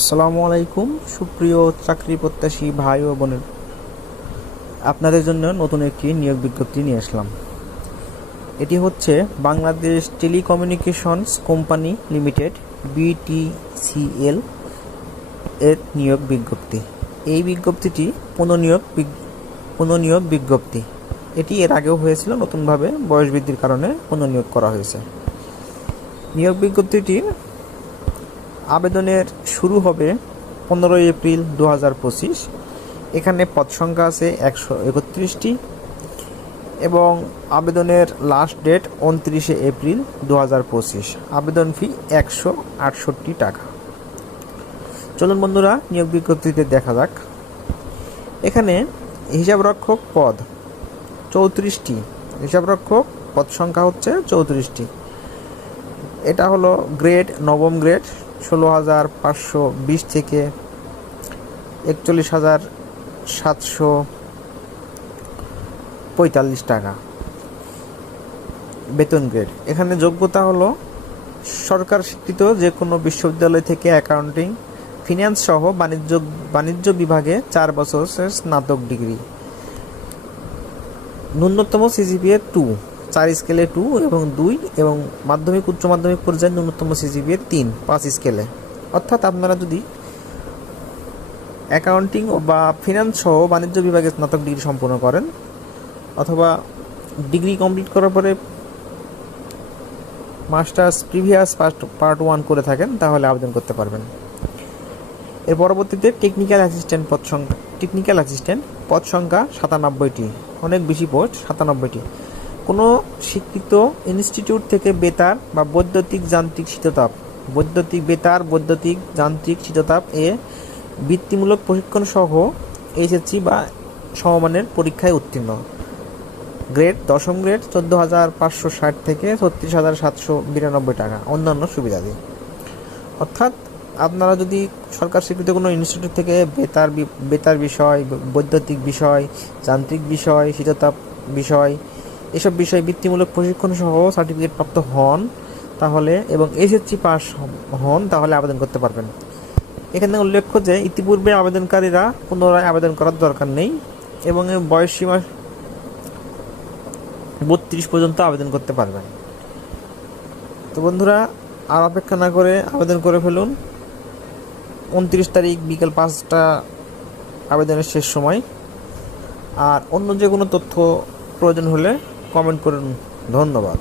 আসসালামু আলাইকুম সুপ্রিয় চাকরি প্রত্যাশী ভাই ও বোনের, আপনাদের জন্য নতুন একটি নিয়োগ বিজ্ঞপ্তি নিয়ে আসলাম। এটি হচ্ছে Bangladesh telecommunications company limited BTCL এর নিয়োগ বিজ্ঞপ্তি। এই বিজ্ঞপ্তিটি পুনঃনিয়োগ বিজ্ঞপ্তি। এটি এর আগেও হয়েছিল, নতুনভাবে বয়স বৃদ্ধির কারণে পুনঃনিয়োগ করা হয়েছে। নিয়োগ বিজ্ঞপ্তিটি আবেদনের শুরু হবে 15 এপ্রিল 2025। এখানে পদ সংখ্যা আছে 131টি এবং আবেদনের লাস্ট ডেট 29 এপ্রিল 2025। আবেদন ফি 168 টাকা। চলুন বন্ধুরা, নিয়োগ বিজ্ঞপ্তিতে দেখা যাক। এখানে হিসাবরক্ষক পদ 34টি, হিসাবরক্ষক পদ সংখ্যা হচ্ছে 34টি। এটা হলো গ্রেড, নবম গ্রেড 16,520 থেকে 41,745 টাকা বেতন গ্রেড। এখানে যোগ্যতা হলো সরকার স্বীকৃত যে কোনো বিশ্ববিদ্যালয় থেকে অ্যাকাউন্টিং, ফিন্যান্স সহ বাণিজ্য বিভাগে 4 বছরের স্নাতক ডিগ্রি। ন্যূনতম সিজিপিএ 2, 4 স্কেলে 2 এবং 2, এবং মাধ্যমিক উচ্চ মাধ্যমিক পর্যায়ে ন্যূনতম সিজিপিএ 3, 5 স্কেলে। অর্থাৎ আপনারা যদি অ্যাকাউন্টিং বা ফিন্যান্স সহ বাণিজ্য বিভাগে স্নাতক ডিগ্রি সম্পন্ন করেন অথবা ডিগ্রি কমপ্লিট করার পরে মাস্টার্স প্রিভিয়াস পার্ট 1 করে থাকেন, তাহলে আবেদন করতে পারবেন। এর পরবর্তীতে টেকনিক্যাল অ্যাসিস্ট্যান্ট পদ সংখ্যা 97টি, অনেক বেশি পোস্ট, 97টি। কোনো স্বীকৃত ইনস্টিটিউট থেকে বেতার বা বৈদ্যুতিক যান্ত্রিক শীততাপ এ বৃত্তিমূলক প্রশিক্ষণ সহ HSC বা সমমানের পরীক্ষায় উত্তীর্ণ। গ্রেড, দশম গ্রেড 14,560 থেকে 36,792 টাকা। অন্যান্য সুবিধাদি, অর্থাৎ আপনারা যদি সরকার স্বীকৃত কোনো ইনস্টিটিউট থেকে বেতার বিষয়, বৈদ্যুতিক বিষয়, যান্ত্রিক বিষয়, শীততাপ বিষয়, এসব বিষয়ে বৃত্তিমূলক প্রশিক্ষণ সহ সার্টিফিকেট প্রাপ্ত হন তাহলে এবং HSC পাস হন, তাহলে আবেদন করতে পারবেন। এখানে উল্লেখ্য যে ইতিপূর্বে আবেদনকারীরা পুনরায় আবেদন করার দরকার নেই এবং বয়স সীমা 32 পর্যন্ত আবেদন করতে পারবেন। তো বন্ধুরা, আর অপেক্ষা না করে আবেদন করে ফেলুন। 29 তারিখ বিকেল 5টা আবেদনের শেষ সময়। আর অন্য যে কোনো তথ্য প্রয়োজন হলে কমেন্ট করুন। ধন্যবাদ।